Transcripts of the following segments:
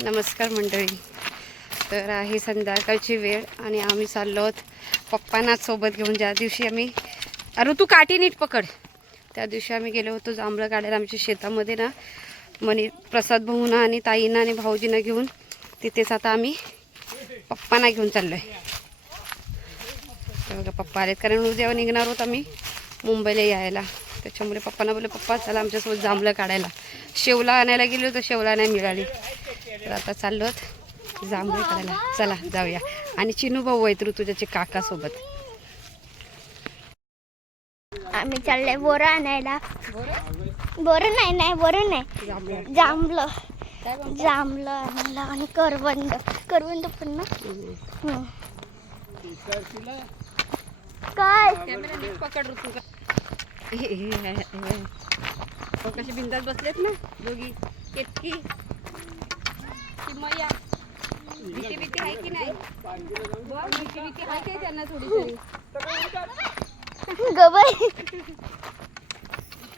नमस्कार मंडळी. तर आहे संध्याकाळची वेळ आणि आम्ही चाललो आहोत पप्पांना सोबत घेऊन. ज्या दिवशी आम्ही अरे तू काठी नीट पकड. त्या दिवशी आम्ही गेलो होतो जांभळं काढायला आमच्या शेतामध्ये ना मनी प्रसाद भाऊना आणि ताईंना आणि भाऊजींना घेऊन. तिथेच आता आम्ही पप्पांना घेऊन चाललो आहे बघा पप्पा आलेत कारण उद्या निघणार आहोत आम्ही मुंबईला यायला. त्याच्यामुळे पप्पांना बोलले पप्पा चला आमच्यासोबत जांभळं काढायला. शेवला आणायला गेलो तर शेवला नाही मिळाली. तर आता चाललो जांभळं काढायला चला जाऊया. आणि चिनू भाऊ आहेत ऋतुजाचे काकासोबत आम्ही चाललोय बोरं आणायला. बोरं नाही नाही बोरं नाही. जांभलं. जांभलं आणायला आणि करवंद. करवंद पण ना. काय? कॅमेरा नीट पकड ऋतुजा कसे बिंदास बसलेत ना दोघी. केतकी चिमया भीती भीती आहे की नाही बुवा, भीती भीती आहे काय त्यांना थोडी तरी गबाई भीती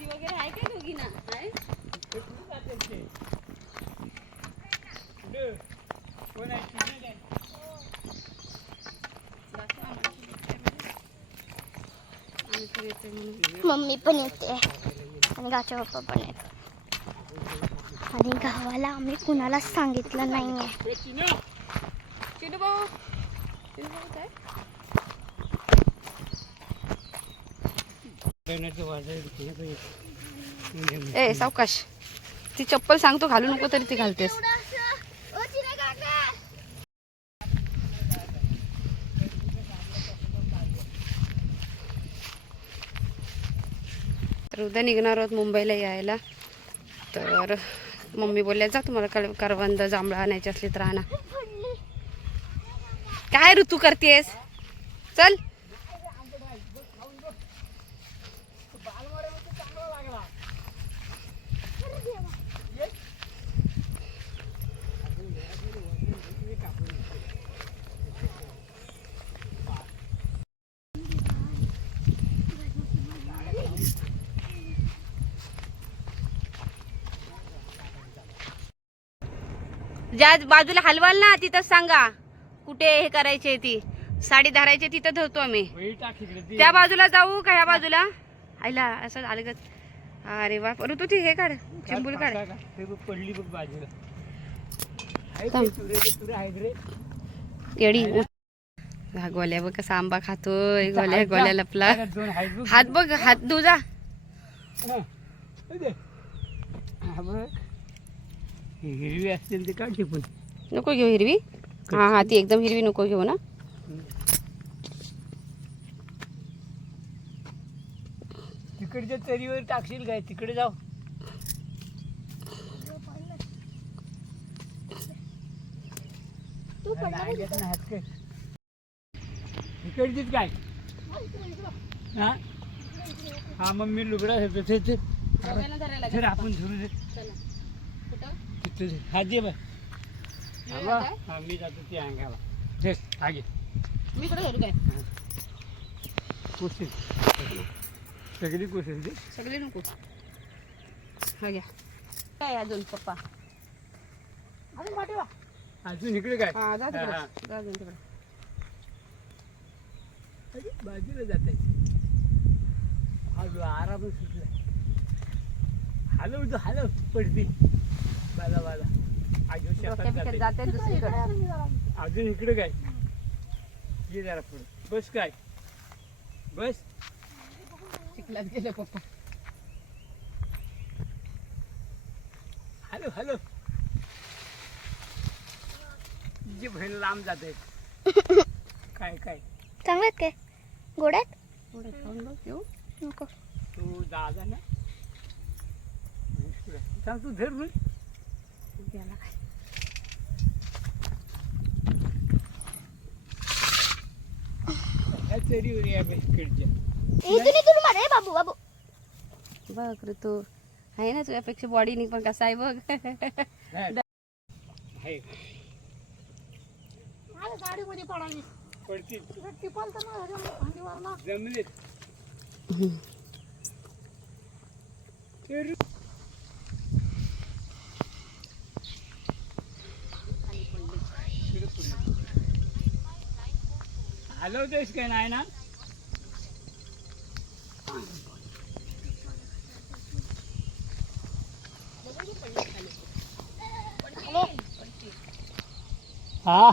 वगैरे आहे काय दोघी ना आहे? आम्ही तर येतोय म्हणून. मम्मी पण येते. आणि गाच्या पप्पा पण येत आणि गावाला आम्ही कुणालाच सांगितलं भाऊ काय ए सावकाश. ती चप्पल सांगतो घालू नको तरी ती घालतेस. तर उद्या निघणार आहोत मुंबईला यायला. तर मम्मी बोलल्या जा तुम्हाला कळ करवंद जांभळा आणायची असली तर आणा. काय ऋतू करतेस? चल. ज्या बाजूला हलवाल ना तिथं सांगा. कुठे हे करायचे ती? साडी धरायची तिथं धरतो आम्ही. त्या बाजूला जाऊ का ह्या बाजूला? आईला असं झालं का अरे वा ऋतू ती हे काढ. चिंबूल काढ पडली बघ बाजूला. हा गोल्या बघ कसा आंबा खातोय गोल्या का? गोल्या लपला. हात बघ हात दुजा हिरवी असतील ते काढ पण. नको घेऊ हिरवी. हा हा ती एकदम हिरवी नको घेऊ ना. तिकडच्या तरीवर टाकशील काय? तिकडे जाऊ. इकडचीच काय? हा? हा मग मी लुगडा आपण धरू दे. तिथं दे. हा दे बाय बा. हा मी जातो ते अंगाला. तेच आगे. मी इकडे धरू काय? कोशिश. सगळी कोशिश दे. सगळे नको. हा घ्या. काय अजून पप्पा? अजून इकडे काय? हा जा तिकडे. जा अजून तिकडे. अरे, बाजूला जात आहे हळू आराम सुटला हलव तो हलव पडती. शेतात डोक्या जाते. दुसरीकडे. अजून इकडे काय? ये जरा पुढे. बस काय? बस? चिखलात गेले पप्पा. Hello hello. जी बहीण लांब जाते. काय काय? चांगलं काय? गोड्यात? थोडं खाऊन बघ येऊ. नको. तू दादा ना? सांग तू धर मग. गेला काय चढीवर या बा इकडच्या इथून इथून मारे बाबू बाबू. बघ ऋतू आहे ना तुझ्यापेक्षा बॉडी नि पण कसा आहे बघ. आहे. गाडीमध्ये पडाली पडतील. ना जमलेत. ते रु- हलवतोयस काय नाही ना हा.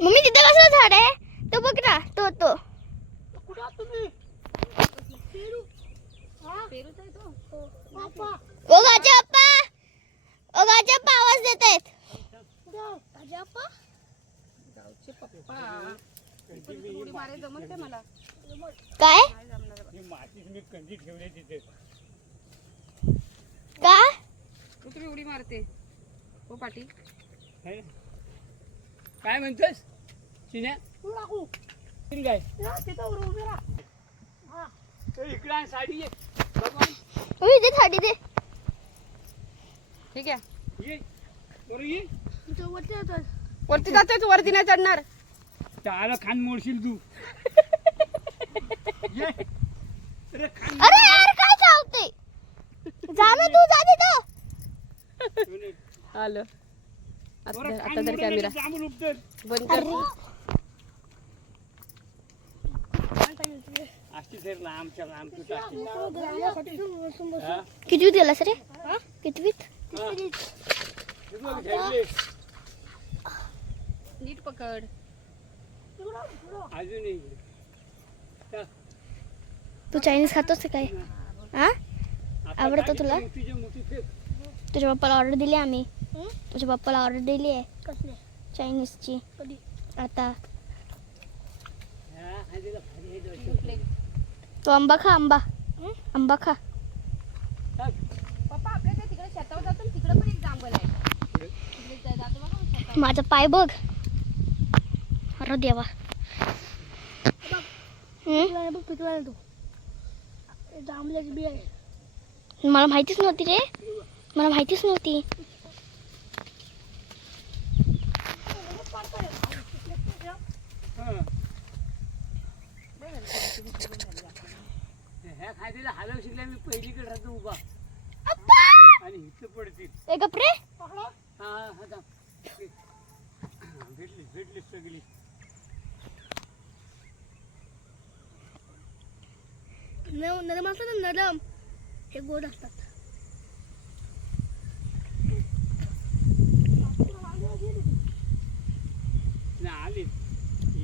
मम्मी तिथे कसलं झाड आहे? तो बघ ना तो तो. ओ गाजा अप्पा ओ गाजा अप्पा आवाज देत आहेत. उडी मारायला जमत नाही मला. काय? मातीच मी कंदी ठेवली तिथे. का तू तुम्ही उडी मारते. हो पाटी है? काय म्हणतोस? चिन्या? चिन काय? ए, इकडं आण, साडी ये. भगवान साडी दे. ठीक आहे. ये. बरं ये. वरती जातोय तू वरती नाही चढणार. खान मोडशील तू. ये. अरे खान अरे यार काय चावते जा ना तू जा तिथं आलं. आता बरं, खान जर मोडलं कॅमेरा तर जांभूळ उपटल. बंद कर अशी सर लांब च्या लांब तू टाकशील. हा? कितवीत गेलास रे? कितवीत. नीट पकड. तू चायनीज खातोस काय? हा? आवडतं तुला? तुझ्या पप्पाला ऑर्डर दिली आम्ही. तुझ्या पप्पाला ऑर्डर दिली आहे. चायनीजची. आता. तो आंबा खा आंबा आंबा खा. पप्पा आपल्या त्या तिकडे शेतावर जातो ना, तिकडे पण एक जांभळ आहे. तिकडे जा- जातो बघा ना शेतावर. माझा पाय बघ. अरे देवा. हम्म? मला माहितीच नव्हती रे. मला माहितीच नव्हती. खायला हलव शिकल्या मी पहिलीकडे राहतो उभा. आणि इथं पडतील. ए गपरे हा हा थांब. भेटली भेटली सगळी. नरम असतात ना नरम. हे गोड असतात. नाही आली.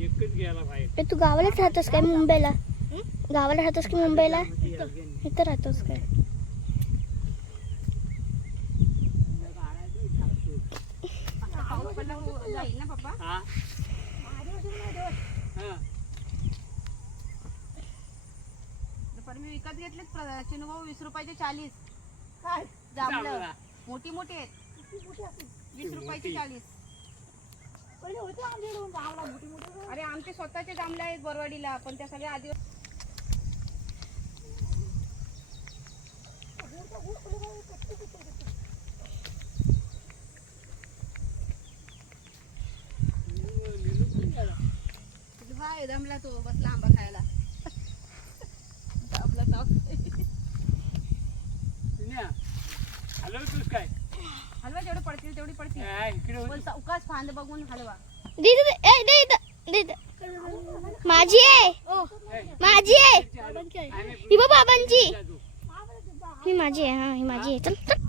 एकच घ्यायला बाहेर. ए तू गावालाच राहतोस काय मुंबईला? गावाला राहतोस की मुंबईला? इथं राहतोस काय. मी विकत घेतलेत प्र- चिनूभाऊ वीस रुपयाचे चाळीस. जांभळं. जांभळं. मोठी मोठी आहेत. वीस रुपयाचे चाळीस. अरे आमचे स्वतःचे जांभळे आहेत बोरवाडीला पण त्या सगळ्या आधी दमला तो बसला आंबा खायला आपला ताप चिन्या, हलव तूच काय हलवा जेवढे पडतील तेवढी पडतील हा, फांद बघून हलवा. माझी आहे माझी आहे ही बाबांची. ही माझी आहे हा ही माझी आहे. चल चल.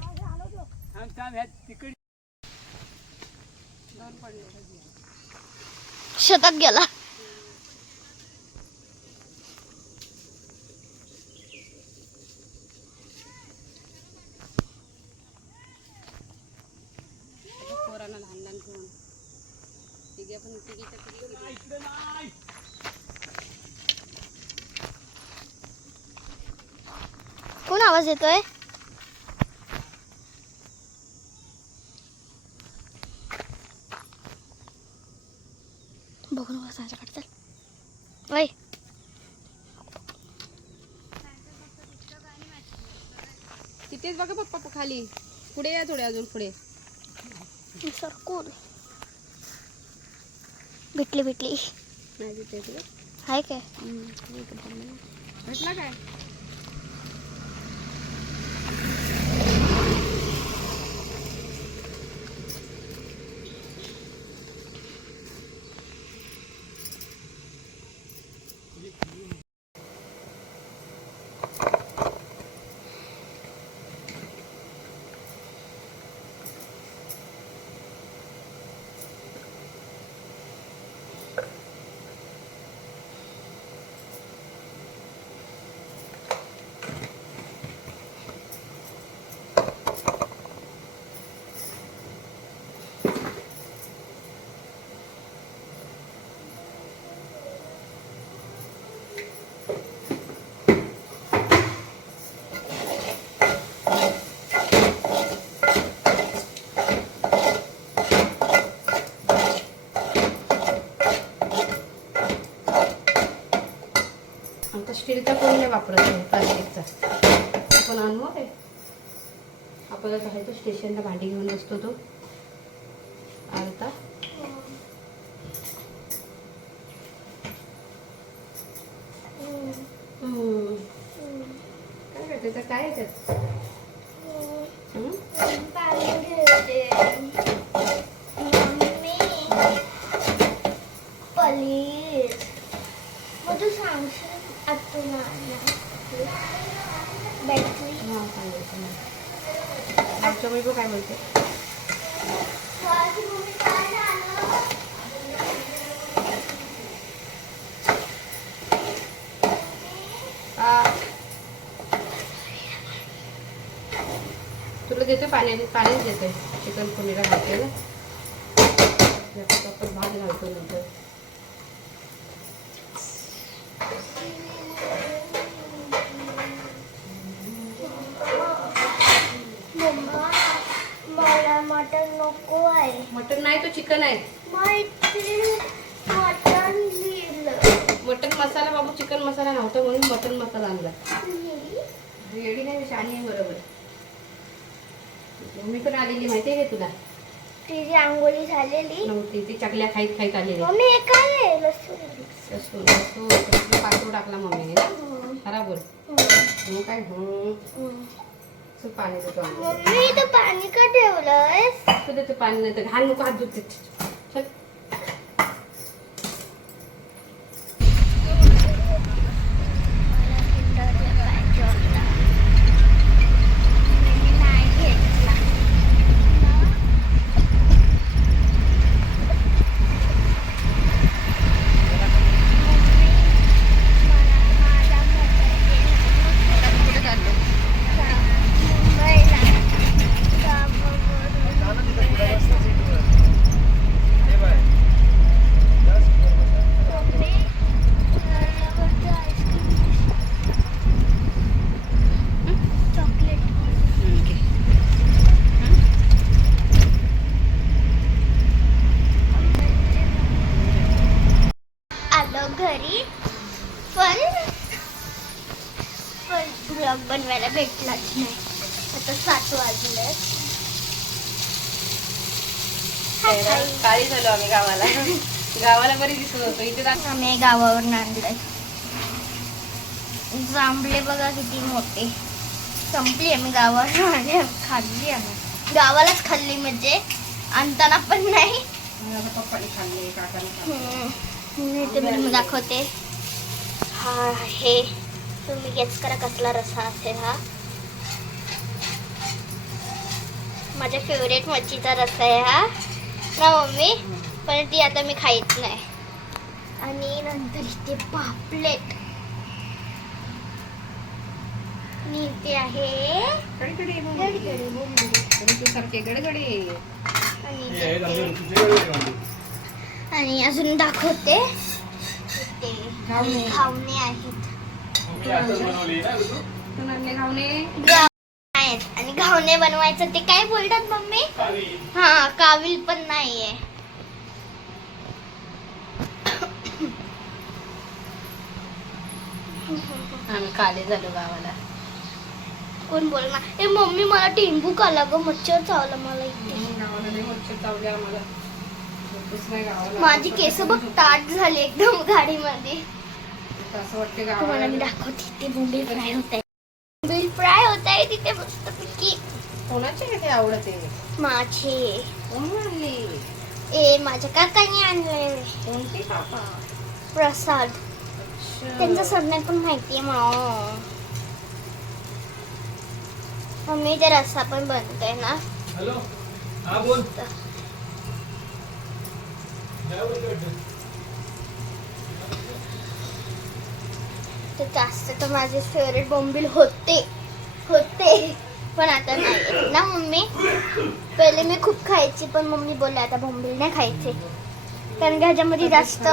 शेतात गेला. पोरांना लहान लहान घेऊन तिघे पण तिघीच्या तिघी. कोण आवाज येतोय? बघून बघ वय. तिथेच बघा पप्पा खाली. पुढे या थोडे अजून पुढे. सरकून भेटली भेटली. आहे काय. भेटला काय आता स्टीलचा कोण नाही वापरत आहे प्लास्टिकचा. आपण आणू आहे आपल्याला जायचं स्टेशनला भांडी घेऊन असतो तो आता हम्म. काय करते तर काय आहे त्यात हम्म? पाणी ठेवते मम्मी पलीस मग तू सांगशील आतून बॅटरी हा, सांगायचं नाही. आमच्या बायको काय बोलते? तुला देते पाणी पाणीच देते. चिकन पुणेला घालते ना. आपण भात घालतो नंतर. मम्मा मटन नको आहे. मटन नाही तो चिकन आहे. मटन मटन मसाला बाबू चिकन मसाला नव्हता म्हणून मटन मसाला आणला. रेडी नाही शाणी आहे बरोबर. मी पण आलेली माहिती आहे का तुला? तिची आंघोळी झालेली. नव्हती ती चकल्या खाईत खाईत आलेली. मम्मी काय आहे? लसूण. लसूण लसूण पातळ टाकला मम्मीने. मग काय असं पाणी देतो. मम्मी इथं पाणी का ठेवलंय तू देतो पाणी नाही तर घाण नको हात धुते चल कुठे चाललो चॉकलेट ओके आलो घरी. पण पण ब्लॉग बनवायला भेटलाच नाही. आता सात वाजले. काळी झालो आम्ही गावाला. गावाला बरी दिसत होतो. इथे आम्ही गावावर आणलंय जांभळे बघा किती मोठे. संपली आम्ही गावावर. आणि खाल्ली आम्ही. गावालाच खाल्ली म्हणजे आणताना पण नाही. पप्पाने खाल्ले काकाने खाल्ले. मी दाखवते. हा आहे. तुम्ही गेस करा कसला रसा असेल हा. माझ्या फेवरेट मच्छीचा रसा आहे हा. ना मम्मी? पण ती आता मी खाईत नाही. आणि नंतर इथे पापलेट. आणि इथे आहे आणि इथे आणि अजून दाखवते. घावणे. आहेत. तू घावणे आहेत. आणि घावणे बनवायचं ते काय बोलतात मम्मी? हा काविल पण नाहीये. आम्ही काले झालो गावाला. कोण बोलणार? ए मम्मी मला टेंबू आला ग मच्छर चावला मला इथे. गावाला नाही मच्छर चावले आम्हाला. माझी केस बघ ताट झाली एकदम गाडीमध्ये. तुम्हाला मी दाखवते ते फ्राय होत आहे बोंबील फ्राय होत आहे तिथे मस्तपैकी. कोणाचे किती आवडते? माझे. ए माझ्या काकांनी आणले. कोणती काका? प्रसाद. त्यांचं सरनेम पण माहितीये मला. मम्मी ते रस्सा पण बनतोय ना. हॅलो हा बोल. तर जास्त तर माझे फेवरेट बोंबील होते. होते. पण आता नाही. ना मम्मी? पहिले मी खूप खायची पण मम्मी बोलले आता बोंबील नाही खायचे. कारण की ह्याच्यामध्ये जास्त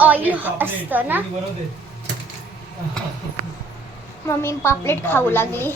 ऑइल असतं ना. मम्मी पापलेट खाऊ लागली.